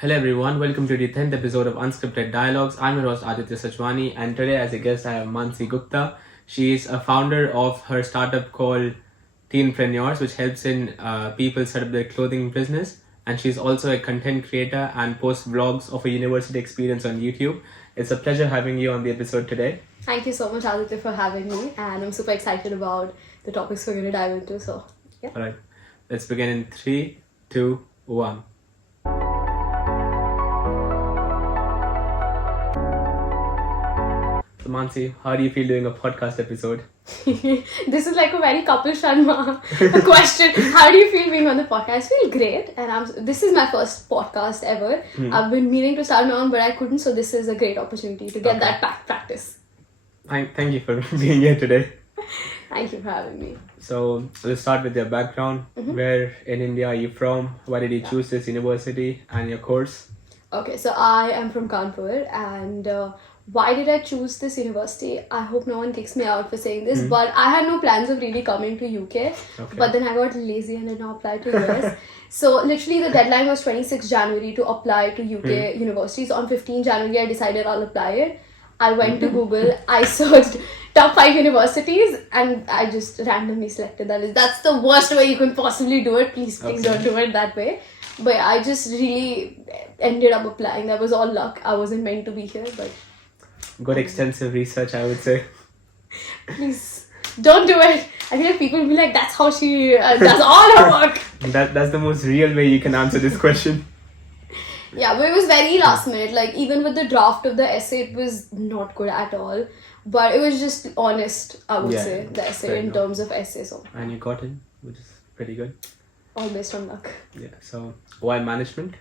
Hello everyone, welcome to the 10th episode of Unscripted Dialogues. I'm your host Aditya Sachwani, and today as a guest I have Maansi Gupta. She is a founder of her startup called Teenpreneurs, which helps in people set up their clothing business. And she's also a content creator and posts vlogs of a university experience on YouTube. It's a pleasure having you on the episode today. Thank you so much, Aditya, for having me, and I'm super excited about the topics we're going to dive into. So, yeah. Alright, let's begin in 3, 2, 1. So Maansi, how do you feel doing a podcast episode? This is like a very couple Sharma question. How do you feel being on the podcast? I feel great, and this is my first podcast ever. I've been meaning to start my own, but I couldn't, so this is a great opportunity to get that practice. Thank you for being here today. Thank you for having me. So let's start with your background. Where in India are you from? Why did you choose this university and your course? Okay, so I am from Kanpur, and why did I choose this university? I hope no one kicks me out for saying this, but I had no plans of really coming to UK. But then I got lazy and did not apply to US. So literally the deadline was 26 January to apply to UK universities. On 15 January I decided I'll apply it. I went to Google, I searched top 5 universities, and I just randomly selected that list. That's the worst way you can possibly do it. Please don't do it that way. But I just really ended up applying. That was all luck. I wasn't meant to be here, but... Got extensive research, I would say. Please, don't do it. I feel like people will be like, that's how she does all her work. That's the most real way you can answer this question. Yeah, but it was very last minute. Like, even with the draft of the essay, it was not good at all. But it was just honest, I would say, the essay in terms of essay. So. And you got in, which is pretty good. All based on luck. Yeah, so why management?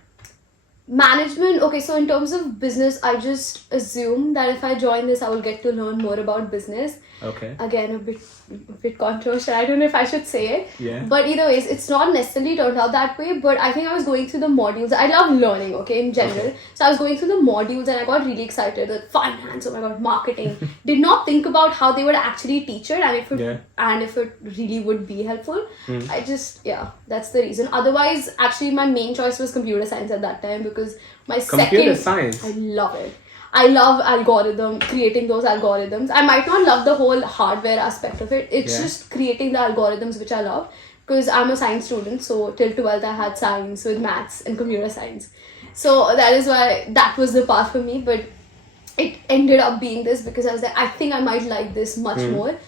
Management, okay, so in terms of business, I just assume that if I join this, I will get to learn more about business. Okay. Again, a bit controversial. I don't know if I should say it. Yeah. But either ways, it's not necessarily turned out that way. But I think I was going through the modules. I love learning, in general. Okay. So I was going through the modules and I got really excited. That finance, oh my god, marketing. Did not think about how they would actually teach it and if it really would be helpful. I just, that's the reason. Otherwise, actually, my main choice was computer science at that time because my computer science. I love it. I love creating those algorithms. I might not love the whole hardware aspect of it. It's just creating the algorithms which I love because I'm a science student. So till 12th I had science with maths and computer science. So that is why that was the path for me. But it ended up being this because I was like, I think I might like this much more.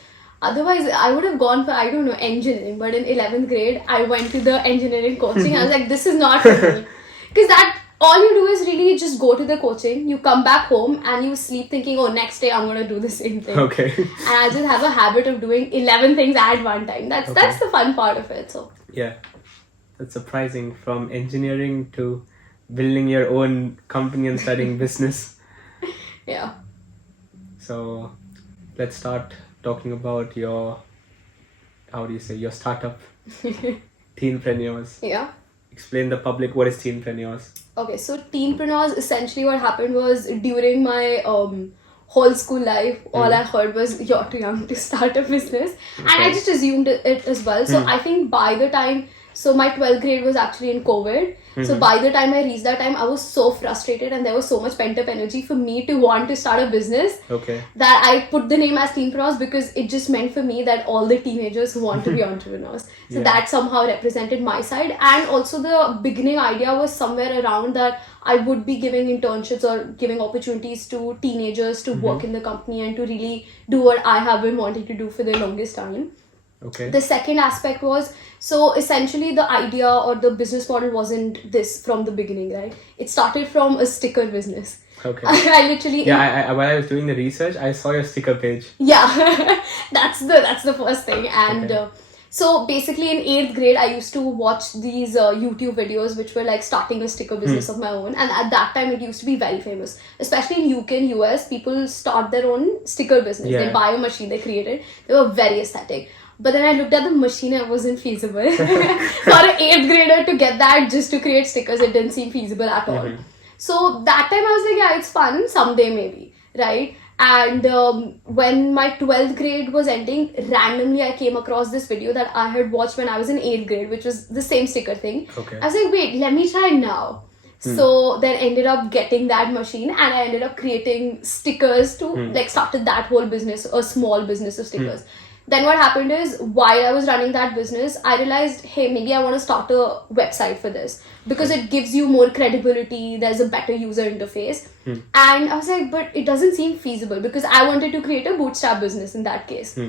Otherwise, I would have gone for, engineering. But in 11th grade, I went to the engineering coaching. I was like, this is not for me. Because all you do is really just go to the coaching, you come back home and you sleep thinking, next day I'm going to do the same thing. Okay. And I just have a habit of doing 11 things at one time. That's the fun part of it. So yeah, that's surprising, from engineering to building your own company and studying business. Yeah. So let's start talking about your startup, Teenpreneurs. Yeah. Explain the public what is Teenpreneurs. Okay, so Teenpreneurs, essentially what happened was during my whole school life, all I heard was you're too young to start a business. And I just assumed it as well. So I think by the time, so my 12th grade was actually in COVID. So by the time I reached that time, I was so frustrated and there was so much pent up energy for me to want to start a business that I put the name as Teenpreneurs because it just meant for me that all the teenagers who want to be entrepreneurs. So that somehow represented my side. And also the beginning idea was somewhere around that I would be giving internships or giving opportunities to teenagers to work in the company and to really do what I have been wanting to do for the longest time. Okay. The second aspect was, so essentially the idea or the business model wasn't this from the beginning, right? It started from a sticker business. Okay. I literally... Yeah, when I was doing the research, I saw your sticker page. Yeah, that's the first thing. And so basically in 8th grade, I used to watch these YouTube videos which were like starting a sticker business of my own. And at that time, it used to be very famous. Especially in UK and US, people start their own sticker business. They buy a machine, they create it. They were very aesthetic. But then I looked at the machine and it wasn't feasible. For an 8th grader to get that just to create stickers, it didn't seem feasible at all. So that time I was like, yeah, it's fun, someday maybe, right? And when my 12th grade was ending, randomly I came across this video that I had watched when I was in 8th grade, which was the same sticker thing. Okay. I was like, wait, let me try now. So then ended up getting that machine, and I ended up creating stickers to like started that whole business, a small business of stickers. Then what happened is, while I was running that business, I realized, hey, maybe I want to start a website for this because it gives you more credibility. There's a better user interface. And I was like, but it doesn't seem feasible because I wanted to create a bootstrap business in that case.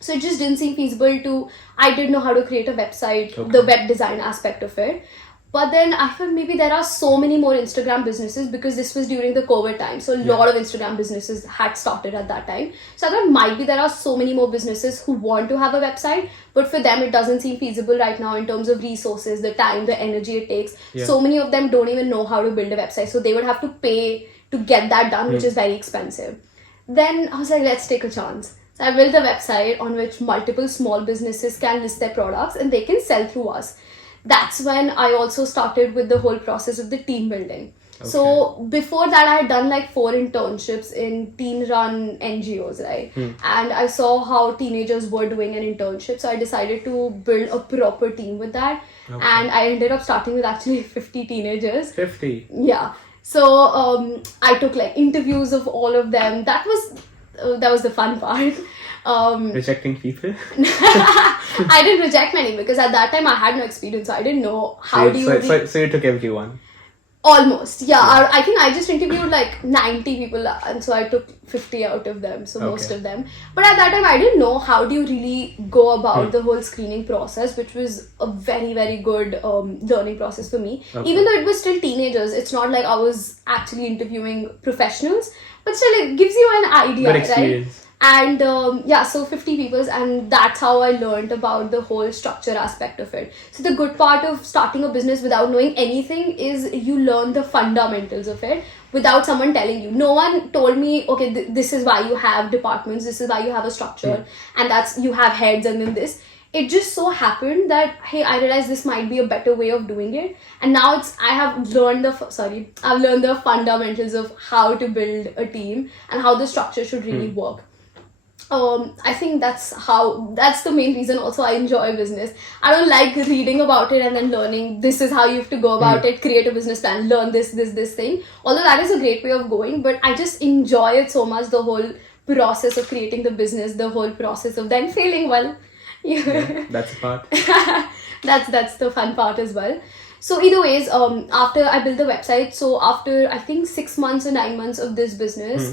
So it just didn't seem feasible to, I didn't know how to create a website, the web design aspect of it. But then I felt maybe there are so many more Instagram businesses because this was during the COVID time. So a lot of Instagram businesses had started at that time. So I thought might be there are so many more businesses who want to have a website, but for them it doesn't seem feasible right now in terms of resources, the time, the energy it takes. So many of them don't even know how to build a website. So they would have to pay to get that done, which is very expensive. Then I was like, let's take a chance. So I built a website on which multiple small businesses can list their products and they can sell through us. That's when I also started with the whole process of the team building. So before that, I had done like 4 internships in teen-run NGOs, right? And I saw how teenagers were doing an internship. So I decided to build a proper team with that. And I ended up starting with actually 50 teenagers. 50? Yeah. So I took like interviews of all of them. That was the fun part. Rejecting people? I didn't reject many because at that time I had no experience. So I didn't know how So you took everyone? Almost, yeah. I think I just interviewed like 90 people, and so I took 50 out of them, so most of them. But at that time I didn't know how do you really go about the whole screening process, which was a very, very good learning process for me. Even though it was still teenagers, it's not like I was actually interviewing professionals, but still it gives you an idea, good experience. right? And so 50 people, and that's how I learned about the whole structure aspect of it. So the good part of starting a business without knowing anything is you learn the fundamentals of it without someone telling you. No one told me, okay, this is why you have departments, this is why you have a structure, and that's you have heads and then this. It just so happened that, hey, I realized this might be a better way of doing it, and now I've learned the fundamentals of how to build a team and how the structure should really work. I think that's the main reason also I enjoy business. I don't like reading about it and then learning this is how you have to go about it, create a business plan, learn this thing. Although that is a great way of going, but I just enjoy it so much, the whole process of creating the business, the whole process of then failing well. Yeah, that's the part. That's the fun part as well. So either ways, after I built the website, so after I think 6 months or 9 months of this business,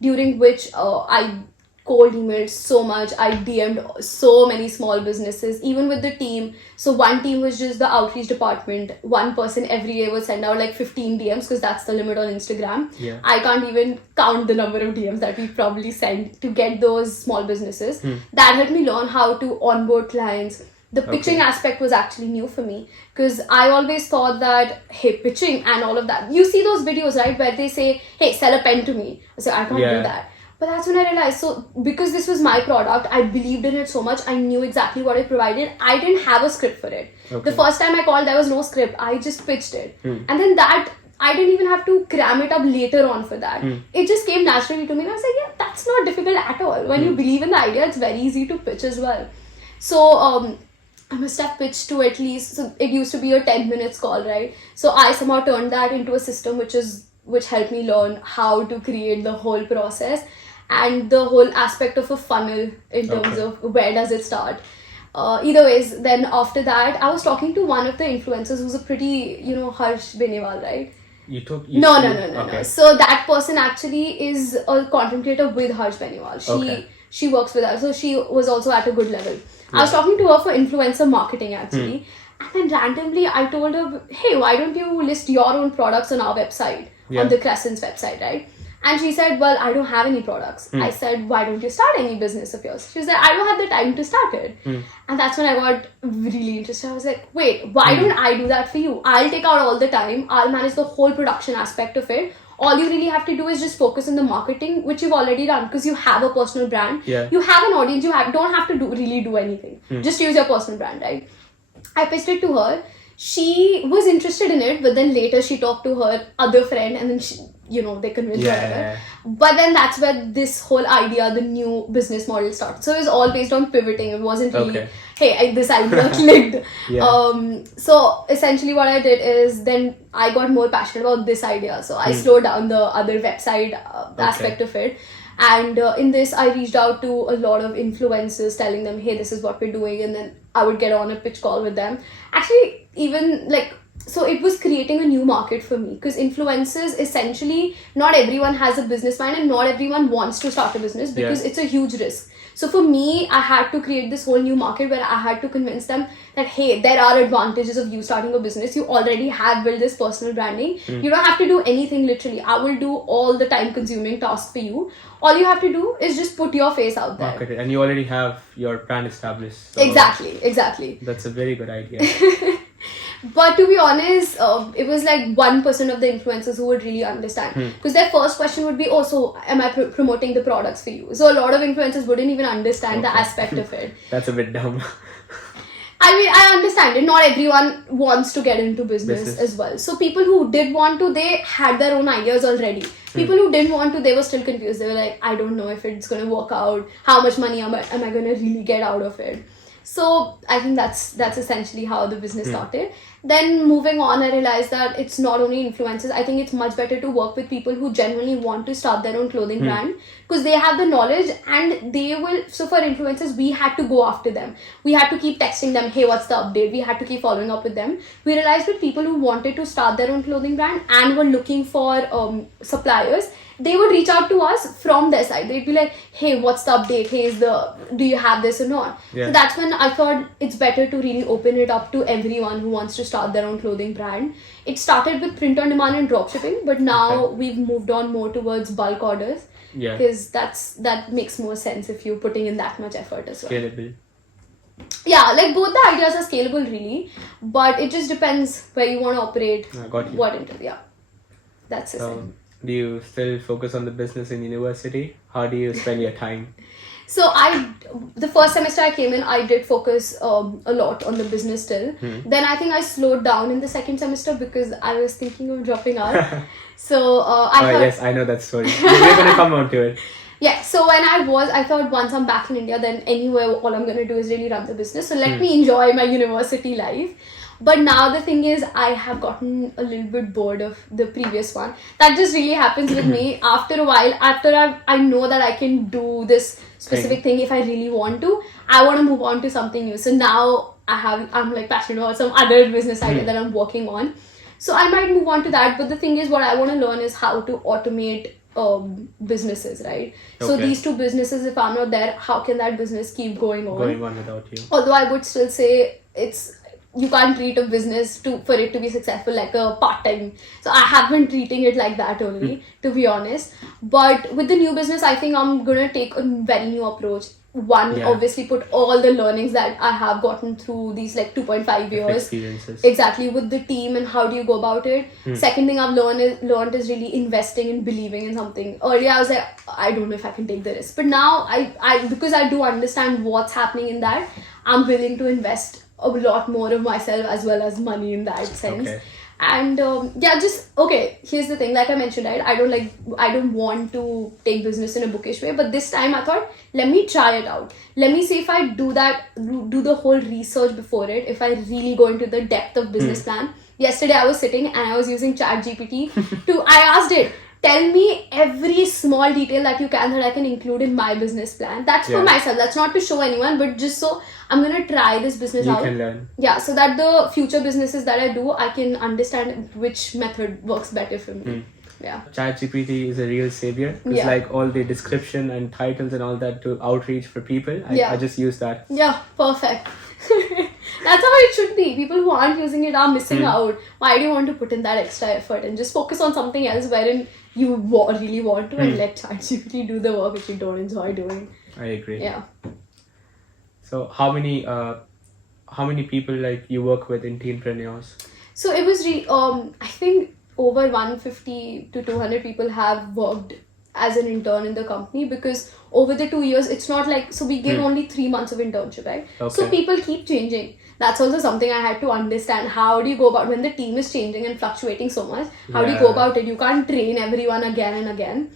during which I cold emailed so much, I DM'd so many small businesses, even with the team. So one team was just the outreach department. One person every day would send out like 15 DMs because that's the limit on Instagram. I can't even count the number of DMs that we probably sent to get those small businesses. That helped me learn how to onboard clients. The pitching aspect was actually new for me because I always thought that, hey, pitching and all of that. You see those videos, right, where they say, hey, sell a pen to me. I say, I can't do that. But that's when I realized, so because this was my product, I believed in it so much, I knew exactly what it provided. I didn't have a script for it. The first time I called, there was no script. I just pitched it. And then that, I didn't even have to cram it up later on for that. It just came naturally to me. And I was like, yeah, that's not difficult at all. When you believe in the idea, it's very easy to pitch as well. So I must have pitched to at least, so it used to be a 10 minutes call, right? So I somehow turned that into a system which helped me learn how to create the whole process and the whole aspect of a funnel in terms of where does it start. Either ways, then after that, I was talking to one of the influencers who's a pretty, Harsh Benewal, right? No. So that person actually is a content creator with Harsh Benewal. She works with us, so she was also at a good level. I was talking to her for influencer marketing actually. And then randomly I told her, hey, why don't you list your own products on our website, on the Crescent's website, right? And she said, well, I don't have any products. I said, why don't you start any business of yours? She said, I don't have the time to start it. And that's when I got really interested. I was like, wait, why don't I do that for you? I'll take out all the time. I'll manage the whole production aspect of it. All you really have to do is just focus on the marketing, which you've already done because you have a personal brand. You have an audience. You don't have to really do anything. Just use your personal brand, right? I pitched it to her. She was interested in it, but then later she talked to her other friend and then they convinced her. But then that's where this whole idea, the new business model started. So it was all based on pivoting. It wasn't really, hey, this idea clicked. Yeah. So essentially what I did is then I got more passionate about this idea. So I slowed down the other website aspect of it. And in this, I reached out to a lot of influencers telling them, hey, this is what we're doing. And then I would get on a pitch call with them. Actually, even like, so it was creating a new market for me because influencers, essentially, not everyone has a business mind and not everyone wants to start a business because it's a huge risk. So for me, I had to create this whole new market where I had to convince them that, hey, there are advantages of you starting a business. You already have built this personal branding. You don't have to do anything literally. I will do all the time consuming tasks for you. All you have to do is just put your face out there. Market it. And you already have your brand established. So Exactly. That's a very good idea. But to be honest, it was like 1% of the influencers who would really understand. Because their first question would be, oh, so am I promoting the products for you? So a lot of influencers wouldn't even understand the aspect of it. That's a bit dumb. I mean, I understand it. Not everyone wants to get into business as well. So people who did want to, they had their own ideas already. People who didn't want to, they were still confused. They were like, I don't know if it's going to work out. How much money am I going to really get out of it? So I think that's essentially how the business started. Then moving on, I realized that it's not only influencers. I think it's much better to work with people who genuinely want to start their own clothing brand because they have the knowledge and they will. So for influencers, we had to go after them. We had to keep texting them, hey, what's the update? We had to keep following up with them. We realized with people who wanted to start their own clothing brand and were looking for suppliers, they would reach out to us from their side. They'd be like, hey, what's the update? Hey, do you have this or not? Yeah. So that's when I thought it's better to really open it up to everyone who wants to start their own clothing brand. It started with print on demand and dropshipping, but now we've moved on more towards bulk orders. Yeah. Because that makes more sense if you're putting in that much effort as well. Scalable. Yeah, like both the ideas are scalable really, but it just depends where you want to operate. I got you. What into, yeah. That's it. Do you still focus on the business in university? How do you spend your time? So the first semester I came in, I did focus a lot on the business still. Then I think I slowed down in the second semester because I was thinking of dropping out. So I thought, yes, I know that story. We're going to come on to it. Yeah, so when I thought once I'm back in India, then anywhere all I'm going to do is really run the business. So let me enjoy my university life. But now the thing is, I have gotten a little bit bored of the previous one. That just really happens with me. After a while, after I know that I can do this specific thing if I really want to, I want to move on to something new. So now I'm like passionate about some other business idea that I'm working on. So I might move on to that. But the thing is, what I want to learn is how to automate businesses, right? So these two businesses, if I'm not there, how can that business keep going on? Going on without you. Although I would still say you can't treat a business for it to be successful like a part-time. So I have been treating it like that only, to be honest. But with the new business, I think I'm going to take a very new approach. One, obviously put all the learnings that I have gotten through these like 2.5 years. Experiences. Exactly, with the team and how do you go about it. Second thing I've learned is really investing and believing in something. Earlier I was like, I don't know if I can take the risk. But now I because I do understand what's happening in that, I'm willing to invest a lot more of myself as well as money in that sense. And here's the thing, like I mentioned, right, I don't want to take business in a bookish way, but this time I thought, let me try it out. Let me see if I do the whole research before it, if I really go into the depth of business plan. Yesterday I was sitting and I was using ChatGPT I asked it, tell me every small detail that you can that I can include in my business plan. That's for myself. That's not to show anyone, but just so I'm going to try this business out. You can learn. Yeah, so that the future businesses that I do, I can understand which method works better for me. Yeah. ChatGPT is a real savior. It's like all the description and titles and all that to outreach for people. I just use that. Yeah, perfect. That's how it should be. People who aren't using it are missing out. Why do you want to put in that extra effort and just focus on something else wherein you really want to and let ChatGPT do the work which you don't enjoy doing? I agree. Yeah. So how many people like you work with in Teenpreneurs? So it was I think over 150 to 200 people have worked as an intern in the company, because over the 2 years, it's not like, so we give only 3 months of internship, right? So people keep changing. That's also something I had to understand. How do you go about when the team is changing and fluctuating so much? How do you go about it? You can't train everyone again and again.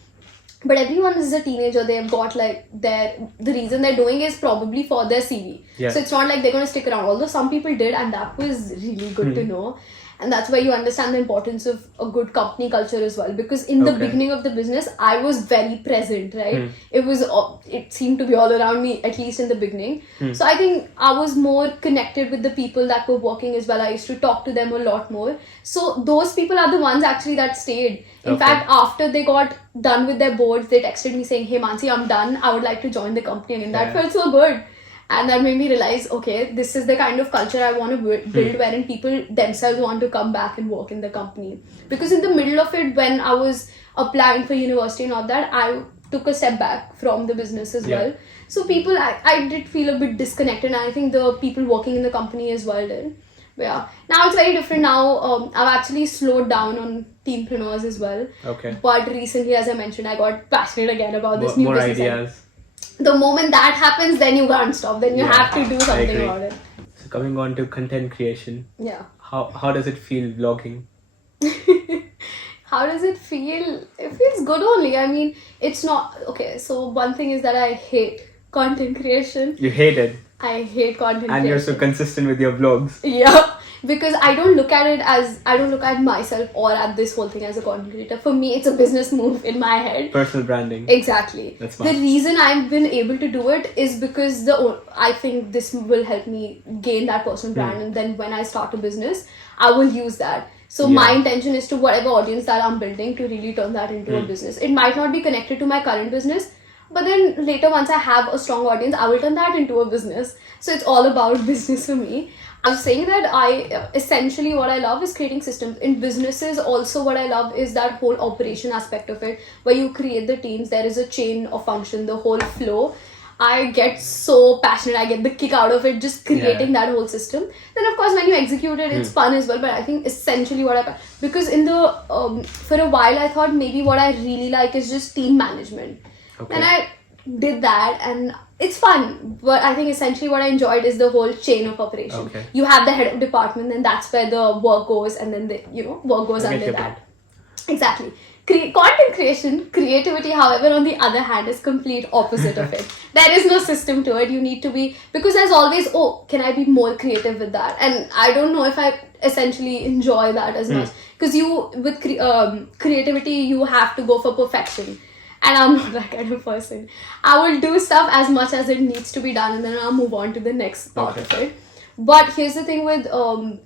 But everyone is a teenager. They've got like the reason they're doing is probably for their CV. Yeah. So it's not like they're going to stick around. Although some people did, and that was really good to know. And that's why you understand the importance of a good company culture as well. Because in the beginning of the business, I was very present, right? It seemed to be all around me, at least in the beginning. So I think I was more connected with the people that were working as well. I used to talk to them a lot more. So those people are the ones actually that stayed. In fact, after they got done with their boards, they texted me saying, "Hey Maansi, I'm done. I would like to join the company." And that felt so good. And that made me realize, okay, this is the kind of culture I want to build wherein people themselves want to come back and work in the company. Because in the middle of it, when I was applying for university and all that, I took a step back from the business as well. So people, I did feel a bit disconnected, and I think the people working in the company as well did. But yeah, now it's very different. Now I've actually slowed down on Teenpreneurs as well. Okay. But recently, as I mentioned, I got passionate again about this new more business. Ideas. The moment that happens, then you can't stop. Then you have to do something about it. So coming on to content creation. Yeah. How does it feel vlogging? How does it feel? It feels good only. I mean, it's not... Okay, so one thing is that I hate content creation. You hate it? I hate content creation. And you're so consistent with your vlogs. Yeah. Because I don't look at it as... I don't look at myself or at this whole thing as a content creator. For me, it's a business move in my head. Personal branding. Exactly. That's smart. The reason I've been able to do it is because I think this will help me gain that personal brand. And then when I start a business, I will use that. So my intention is to whatever audience that I'm building to really turn that into a business. It might not be connected to my current business, but then later once I have a strong audience, I will turn that into a business. So it's all about business for me. I was saying that essentially what I love is creating systems. In businesses also what I love is that whole operation aspect of it, where you create the teams, there is a chain of function, the whole flow. I get so passionate, I get the kick out of it, just creating that whole system. Then of course when you execute it, it's fun as well, but I think essentially because in the, for a while I thought maybe what I really like is just team management. Okay. And I did that and it's fun, but I think essentially what I enjoyed is the whole chain of operation. Okay. You have the head of department, and that's where the work goes, and then work goes under that. Exactly. Content creation, creativity, however, on the other hand, is complete opposite of it. There is no system to it. You need to be, because there's always, can I be more creative with that? And I don't know if I essentially enjoy that as much, because with creativity, you have to go for perfection. And I'm not that kind of person. I will do stuff as much as it needs to be done, and then I'll move on to the next part of it. But here's the thing with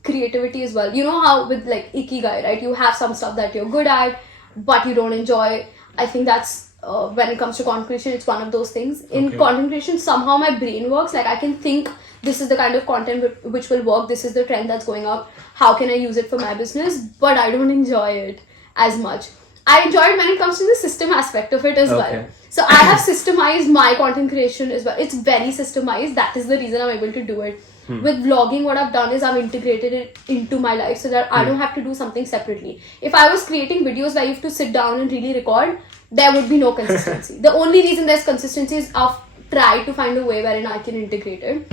creativity as well. You know how with like Ikigai, right? You have some stuff that you're good at, but you don't enjoy. I think that's when it comes to content creation, it's one of those things. In content creation, somehow my brain works. Like I can think, this is the kind of content which will work. This is the trend that's going up. How can I use it for my business? But I don't enjoy it as much. I enjoy it when it comes to the system aspect of it as well. So I have systemized my content creation as well. It's very systemized. That is the reason I'm able to do it. With vlogging, what I've done is I've integrated it into my life so that I don't have to do something separately. If I was creating videos where you have to sit down and really record, there would be no consistency. The only reason there's consistency is I've tried to find a way wherein I can integrate it.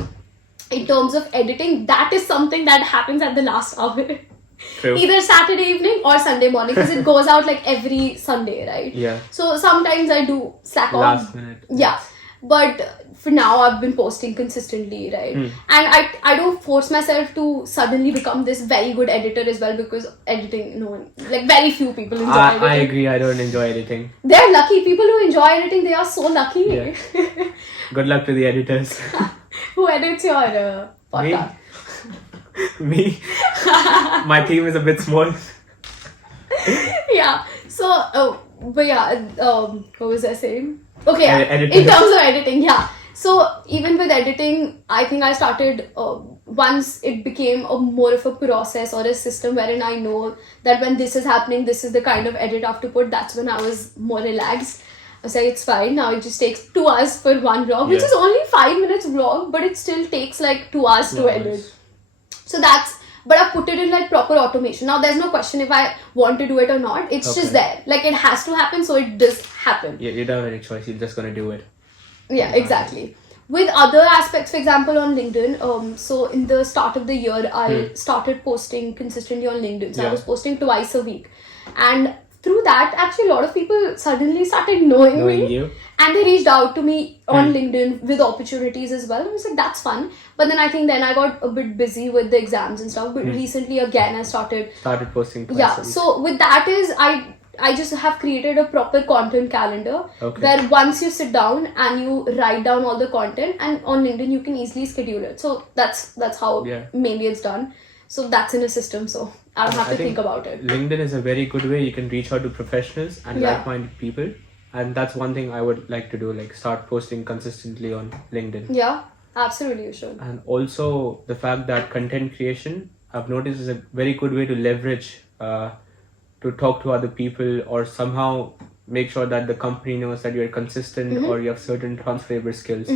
In terms of editing, that is something that happens at the last hour. True. Either Saturday evening or Sunday morning, because it goes out like every Sunday, right? Yeah. So sometimes I do slack off. Last minute. Yeah. But for now, I've been posting consistently, right? And I don't force myself to suddenly become this very good editor as well, because editing, very few people enjoy editing. I agree, I don't enjoy editing. They're lucky. People who enjoy editing, they are so lucky. Yeah. Good luck to the editors. Who edits your podcast? Me? My team is a bit small. Yeah. So, what was I saying? Okay, in terms of editing, yeah. So, even with editing, I think I started, once it became more of a process or a system wherein I know that when this is happening, this is the kind of edit I have to put, that's when I was more relaxed. I was like, it's fine. Now it just takes 2 hours for one vlog, which is only 5 minutes vlog, but it still takes like 2 hours to edit. So but I put it in like proper automation. Now there's no question if I want to do it or not. It's just there. Like it has to happen, so it does happen. Yeah, you don't have any choice. You're just gonna do it. Yeah, exactly. With other aspects, for example, on LinkedIn, so in the start of the year, I started posting consistently on LinkedIn. So I was posting twice a week. And through that, actually, a lot of people suddenly started knowing me. you. And they reached out to me on LinkedIn with opportunities as well. And I was like, that's fun. But then I think then I got a bit busy with the exams and stuff. But recently, again, I started posting twice yeah, a week. so with that is I just have created a proper content calendar where once you sit down and you write down all the content, and on LinkedIn you can easily schedule it. So that's how mainly it's done. So that's in a system, so I don't have to think about it. LinkedIn is a very good way you can reach out to professionals and like-minded people, and that's one thing I would like to do, like start posting consistently on LinkedIn. Yeah, absolutely you should. And also the fact that content creation, I've noticed, is a very good way to leverage to talk to other people, or somehow make sure that the company knows that you're consistent or you have certain transferable skills.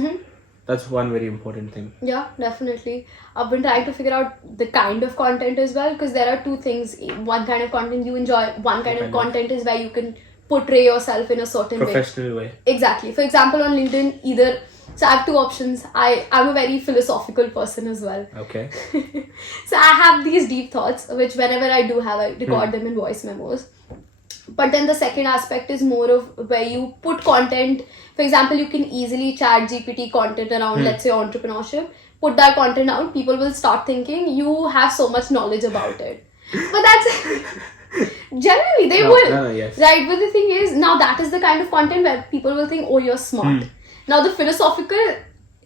That's one very important thing. Yeah, definitely. I've been trying to figure out the kind of content as well, because there are two things. One kind of content you enjoy, one kind of content is where you can portray yourself in a certain professional way. Exactly. For example, on LinkedIn, either, so I have two options. I'm a very philosophical person as well. Okay. So I have these deep thoughts, which whenever I do have, I record them in voice memos. But then the second aspect is more of where you put content. For example, you can easily chat GPT content around, let's say, entrepreneurship. Put that content out, people will start thinking you have so much knowledge about it. But that's generally they will. Yes. Right, but the thing is, now that is the kind of content where people will think, oh, you're smart. Now the philosophical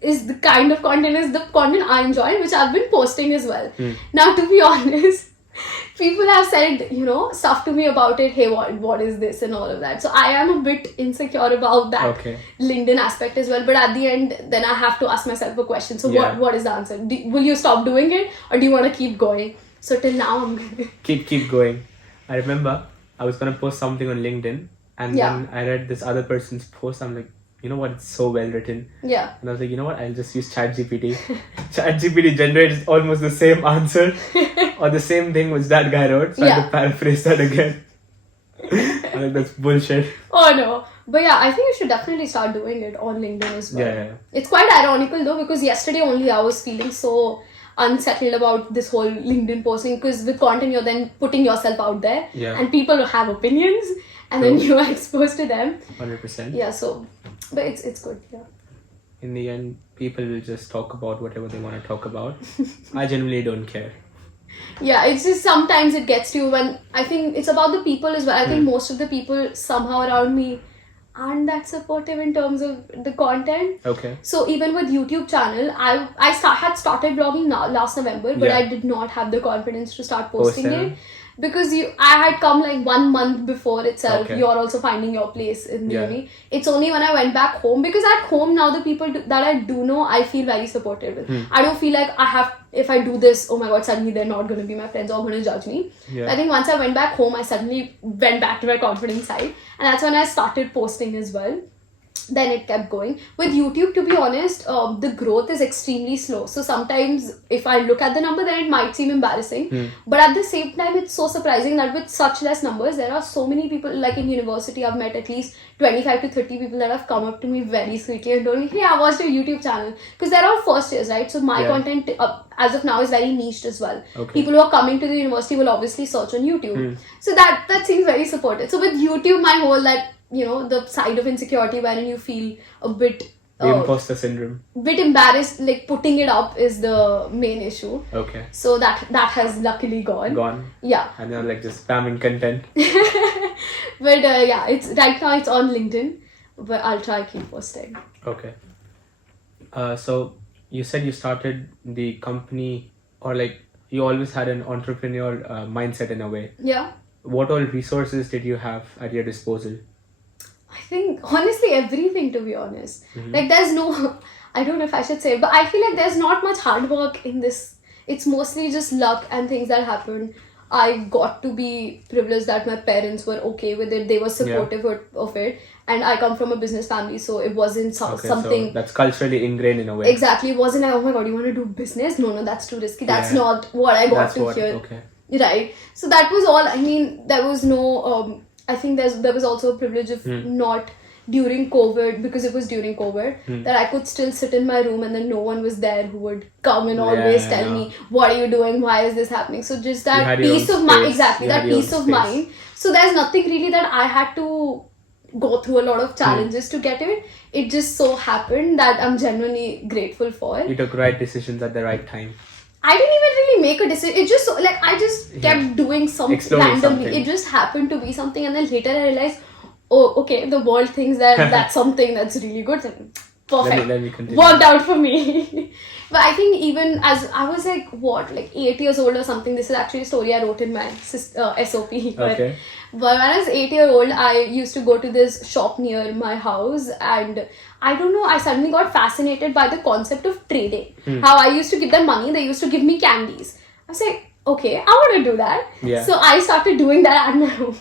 is the kind of content I enjoy, which I've been posting as well. Now, to be honest, people have said, stuff to me about it. Hey, what is this and all of that. So I am a bit insecure about that LinkedIn aspect as well. But at the end, then I have to ask myself a question. So what is the answer? Will you stop doing it, or do you want to keep going? So till now, I'm gonna keep going. I remember I was gonna post something on LinkedIn, and then I read this other person's post. I'm like, you know what? It's so well written. Yeah. And I was like, you know what? I'll just use ChatGPT. ChatGPT generates almost the same answer or the same thing which that guy wrote. So I had to paraphrase that again. I'm like, that's bullshit. Oh no. But yeah, I think you should definitely start doing it on LinkedIn as well. Yeah. It's quite ironical though, because yesterday only I was feeling so unsettled about this whole LinkedIn posting, because with content you're then putting yourself out there and people have opinions and then you are exposed to them. 100%. Yeah, so but it's good. Yeah. In the end, people will just talk about whatever they want to talk about. I generally don't care. Yeah, it's just sometimes it gets to you when I think it's about the people as well. I think most of the people somehow around me aren't that supportive in terms of the content. Okay. So even with YouTube channel, I had started vlogging last November, but I did not have the confidence to start posting it. Because I had come like 1 month before itself. You're also finding your place in the uni. It's only when I went back home, because at home now the people that I do know, I feel very supportive with. I don't feel like if I do this, oh my god, suddenly they're not going to be my friends or going to judge me. I think once I went back home, I suddenly went back to my confidence side, and that's when I started posting as well. Then it kept going. With YouTube, to be honest, the growth is extremely slow. So sometimes if I look at the number, then it might seem embarrassing. But at the same time, it's so surprising that with such less numbers, there are so many people, like in university, I've met at least 25 to 30 people that have come up to me very sweetly and told me, hey, I watched your YouTube channel. Because they're all first years, right? So my content as of now is very niched as well. People who are coming to the university will obviously search on YouTube. So that seems very supportive. So with YouTube, my whole the side of insecurity wherein you feel a bit the imposter syndrome, bit embarrassed, like putting it up is the main issue. Okay. So that has luckily gone. Yeah. And you're like just spamming content. But it's right now it's on LinkedIn, but I'll try keep posting. Okay. So you said you started the company, or like you always had an entrepreneur mindset in a way. Yeah. What all resources did you have at your disposal? I think honestly everything, to be honest. Like there's no, I don't know if I should say, but I feel like there's not much hard work in this. It's mostly just luck and things that happen. I got to be privileged that my parents were okay with it. They were supportive of it. And I come from a business family, so it wasn't something... So that's culturally ingrained in a way. Exactly. It wasn't like, oh my god, you want to do business? No, that's too risky. That's not what I got to hear. Okay. Right. So that was all. I mean, there was no... I think there was also a privilege of not during COVID, because it was during COVID, that I could still sit in my room and then no one was there who would come and always tell me, what are you doing? Why is this happening? So just that peace of mind. Exactly. That peace of mind. So there's nothing really that I had to go through a lot of challenges to get it. It just so happened that I'm genuinely grateful for. You took right decisions at the right time. I didn't even really make a decision. It just I just kept doing something randomly. Something. It just happened to be something, and then later I realized, oh, okay, the world thinks that that's something that's really good. Perfect. Let me continue. Worked out for me. But I think even as I was like 8 years old or something. This is actually a story I wrote in my SOP. Okay. But when I was 8 years old, I used to go to this shop near my house, and I don't know, I suddenly got fascinated by the concept of trading. How I used to give them money, they used to give me candies. I was like, okay, I want to do that. Yeah. So I started doing that at my home.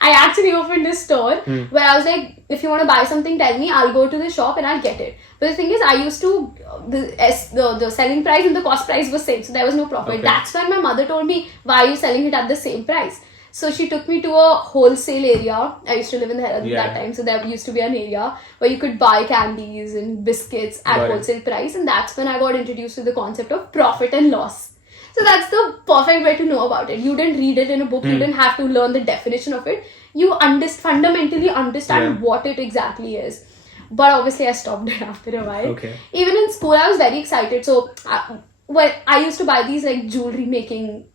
I actually opened this store where I was like, if you want to buy something, tell me, I'll go to the shop and I'll get it. But the thing is, I used to, the selling price and the cost price was same, so there was no profit. Okay. That's why my mother told me, why are you selling it at the same price? So she took me to a wholesale area. I used to live in Dehradun that time, so there used to be an area where you could buy candies and biscuits at wholesale price, and that's when I got introduced to the concept of profit and loss. So that's the perfect way to know about it. You didn't read it in a book, you didn't have to learn the definition of it. You fundamentally understand what it exactly is. But obviously I stopped it after a while. Okay. Even in school I was very excited. So I used to buy these like jewelry making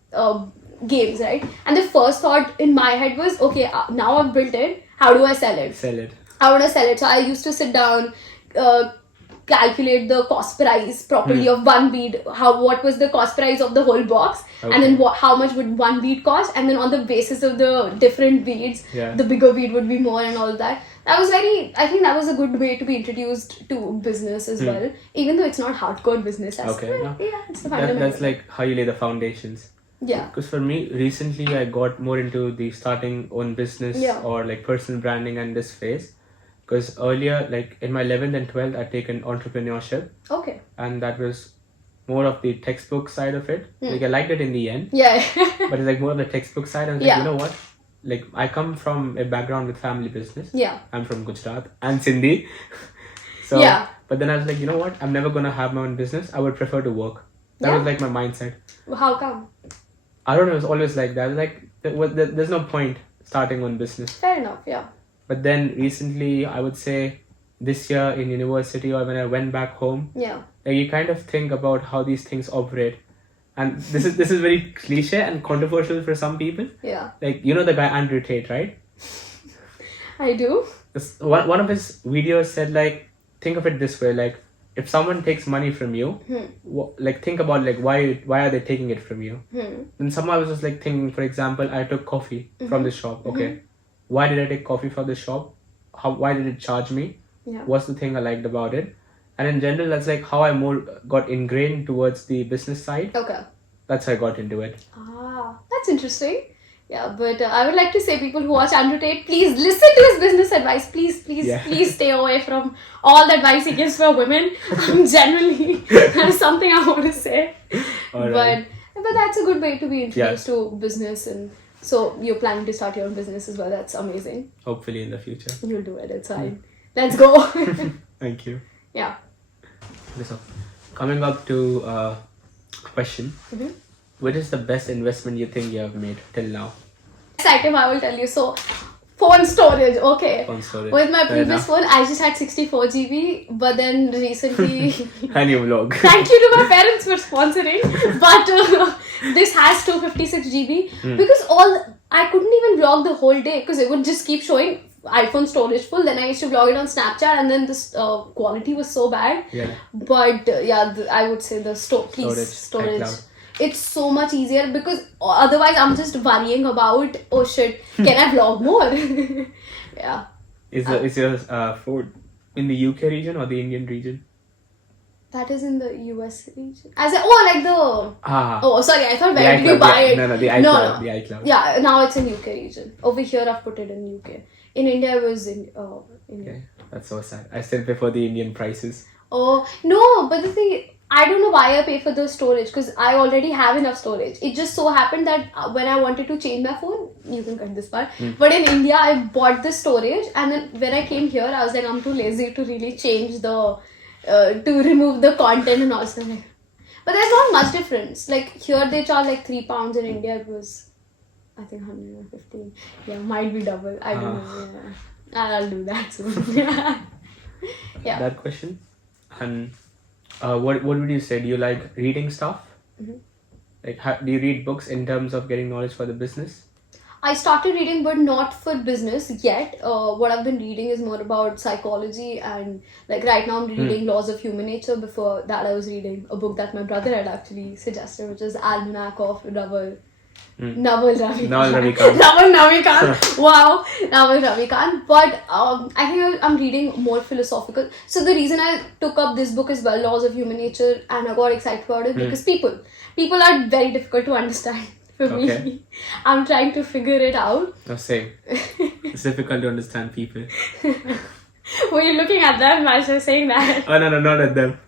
games, right? And the first thought in my head was, okay, now I've built it, how do I sell it? I want to sell it. So I used to sit down, calculate the cost price properly of one bead, what was the cost price of the whole box, and then how much would one bead cost, and then on the basis of the different beads, the bigger bead would be more and all that. I think that was a good way to be introduced to business as well, even though it's not hardcore business. It's the fundamental. That's like how you lay the foundations. Yeah. Because for me, recently I got more into the starting own business or like personal branding and this phase. Because earlier, like in my 11th and 12th, I'd taken entrepreneurship. Okay. And that was more of the textbook side of it. Like I liked it in the end. Yeah. But it's like more of the textbook side. I was like, you know what? Like I come from a background with family business. Yeah. I'm from Gujarat and Sindhi. So, but then I was like, you know what? I'm never going to have my own business. I would prefer to work. That was like my mindset. How come? I don't know. It's always like that. Like there's no point starting one business. Fair enough. Yeah. But then recently, I would say this year in university or when I went back home, like you kind of think about how these things operate. And this is very cliche and controversial for some people. Yeah. Like, you know the guy Andrew Tate, right? I do. One of his videos said, like, think of it this way, like, if someone takes money from you, like think about like why are they taking it from you? Then someone was just like thinking, for example, I took coffee from the shop. Okay, why did I take coffee from the shop? Why did it charge me? What's the thing I liked about it? And in general, that's like how I more got ingrained towards the business side. Okay. That's how I got into it. Ah, that's interesting. Yeah, but I would like to say, people who watch Andrew Tate, please listen to his business advice. Please stay away from all the advice he gives for women. Genuinely, that's something I want to say. Right. But that's a good way to be introduced to business, and so you're planning to start your own business as well. That's amazing. Hopefully in the future. You'll do it. It's fine. Let's go. Thank you. Yeah. Okay, so coming up to a question. What is the best investment you think you have made till now? Next item I will tell you. So, phone storage. Okay. Phone storage. With my previous phone, I just had 64 GB. But then recently... And you vlog. Thank you to my parents for sponsoring. But this has 256 GB. Because I couldn't even vlog the whole day. Because it would just keep showing iPhone storage full. Then I used to vlog it on Snapchat. And then this quality was so bad. Yeah. But I would say the storage. It's so much easier because otherwise I'm just worrying about, oh shit, can I vlog more? Yeah. Is your phone in the UK region or the Indian region? That is in the US region. Oh, sorry, I thought where did you buy it? No, the iCloud. The iCloud. Yeah, now it's in UK region. Over here I've put it in UK. In India it was in India. Okay, that's so sad. I still pay for the Indian prices. Oh, no, but the thing, I don't know why I pay for the storage because I already have enough storage. It just so happened that when I wanted to change my phone, you can cut this part, but in India I bought the storage, and then when I came here I was like, I'm too lazy to really change to remove the content and all stuff. But there's not much difference. Like here they charge like £3, in India it was I think 115. Yeah, might be double. I don't know. Yeah. I'll do that soon. Yeah. That question. And what would you say? Do you like reading stuff? Mm-hmm. Like, do you read books in terms of getting knowledge for the business? I started reading, but not for business yet. What I've been reading is more about psychology, and like right now I'm reading Laws of Human Nature. Before that, I was reading a book that my brother had actually suggested, which is Almanac of Naval Ravikant. Wow, Naval Ravikant. But I think I'm reading more philosophical. So the reason I took up this book as well, Laws of Human Nature, and I got excited about it because people are very difficult to understand. For me, I'm trying to figure it out. No, same. It's difficult to understand people. Were you looking at them as you're saying that? Oh, no, not at them.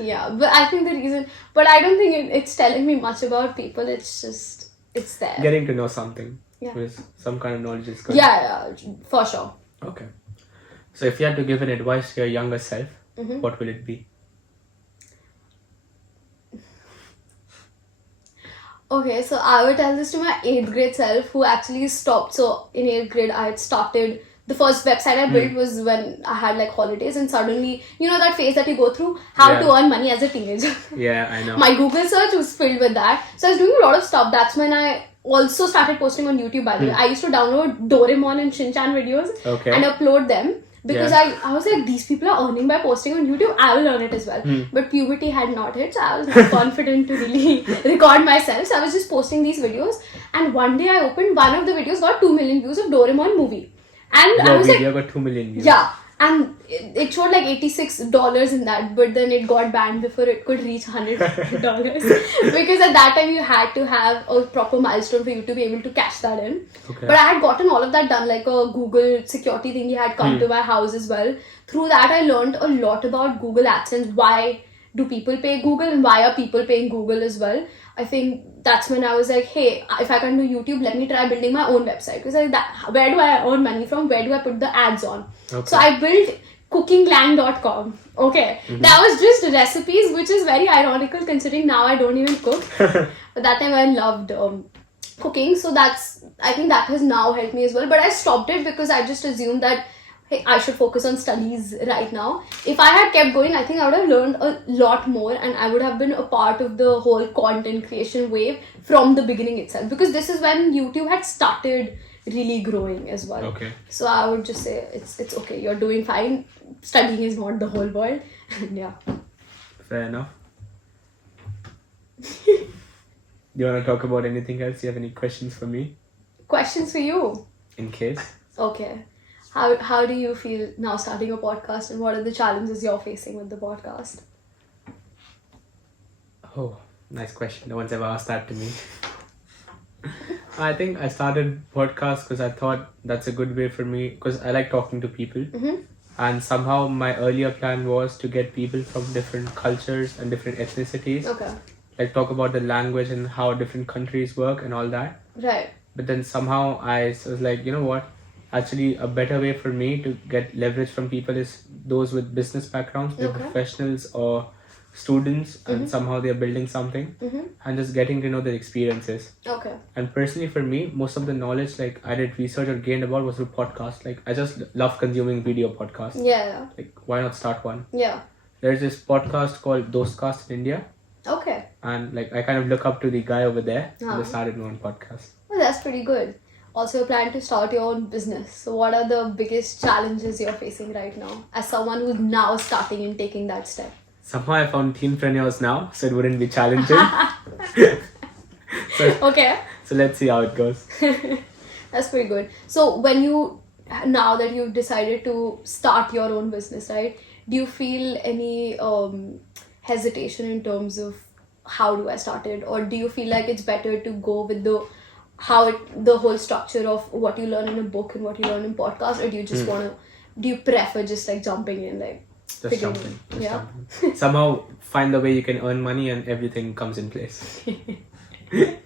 Yeah, but I think the reason... But I don't think it's telling me much about people. It's just... It's there. Getting to know something. Yeah. With some kind of knowledge is good. Yeah, for sure. Okay. So if you had to give an advice to your younger self, what will it be? Okay, so I would tell this to my 8th grade self who actually stopped. So in 8th grade, I had started, the first website I built was when I had like holidays, and suddenly, you know that phase that you go through, how to earn money as a teenager. Yeah, I know. My Google search was filled with that. So I was doing a lot of stuff. That's when I also started posting on YouTube, by the way. I used to download Doraemon and Shin-chan videos and upload them. Because I was like, these people are earning by posting on YouTube, I will earn it as well. But puberty had not hit, so I was not confident to really record myself. So I was just posting these videos. And one day I opened, one of the videos got 2 million views of Doraemon movie. And I was video got 2 million views. Yeah. And it showed like $86 in that, but then it got banned before it could reach $100. Because at that time you had to have a proper milestone for you to be able to cash that in. Okay. But I had gotten all of that done, like a Google security thingy had come to my house as well. Through that I learned a lot about Google AdSense, why do people pay Google and why are people paying Google as well. I think that's when I was like, hey, if I can do YouTube, let me try building my own website. Because where do I earn money from? Where do I put the ads on? Okay. So I built cookingland.com. Okay. That was just recipes, which is very ironical considering now I don't even cook. But that time I loved cooking. So I think that has now helped me as well. But I stopped it because I just assumed that hey, I should focus on studies right now. If I had kept going, I think I would have learned a lot more and I would have been a part of the whole content creation wave from the beginning itself. Because this is when YouTube had started really growing as well. Okay. So I would just say it's okay. You're doing fine. Studying is not the whole world. Yeah. Fair enough. Do you want to talk about anything else? Do you have any questions for me? Questions for you? In case. Okay. How do you feel now starting a podcast, and what are the challenges you're facing with the podcast? Oh, nice question. No one's ever asked that to me. I think I started podcast because I thought that's a good way for me, because I like talking to people. And somehow my earlier plan was to get people from different cultures and different ethnicities. Okay. Like talk about the language and how different countries work and all that. Right. But then somehow I was like, you know what? Actually, a better way for me to get leverage from people is those with business backgrounds, they're professionals or students, and somehow they're building something, and just getting to know their experiences. Okay. And personally, for me, most of the knowledge like I did research or gained about was through podcasts. Like I just love consuming video podcasts. Yeah. Like why not start one? Yeah. There's this podcast called Dostcast in India. Okay. And like I kind of look up to the guy over there. And I started my own podcast. Well, that's pretty good. Also, you plan to start your own business. So what are the biggest challenges you're facing right now as someone who's now starting and taking that step? Somehow I found Teenpreneurs now, so it wouldn't be challenging. Okay. So let's see how it goes. That's pretty good. So now that you've decided to start your own business, right? Do you feel any hesitation in terms of how do I start it? Or do you feel like it's better to go with the whole structure of what you learn in a book and what you learn in podcast, or do you just do you prefer just like jumping in, like just jumping? Jumping. Somehow find the way you can earn money and everything comes in place. Love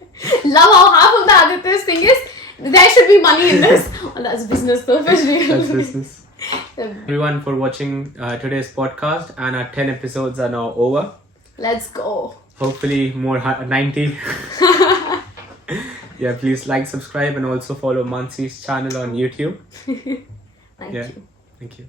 how half of the Aditya's thing is there should be money in this. Oh, that's business though. That's business. Everyone for watching today's podcast, and our 10 episodes are now over. Let's go. Hopefully more 90. Yeah, please like, subscribe, and also follow Maansi's channel on YouTube. Thank Yeah, you. thank you.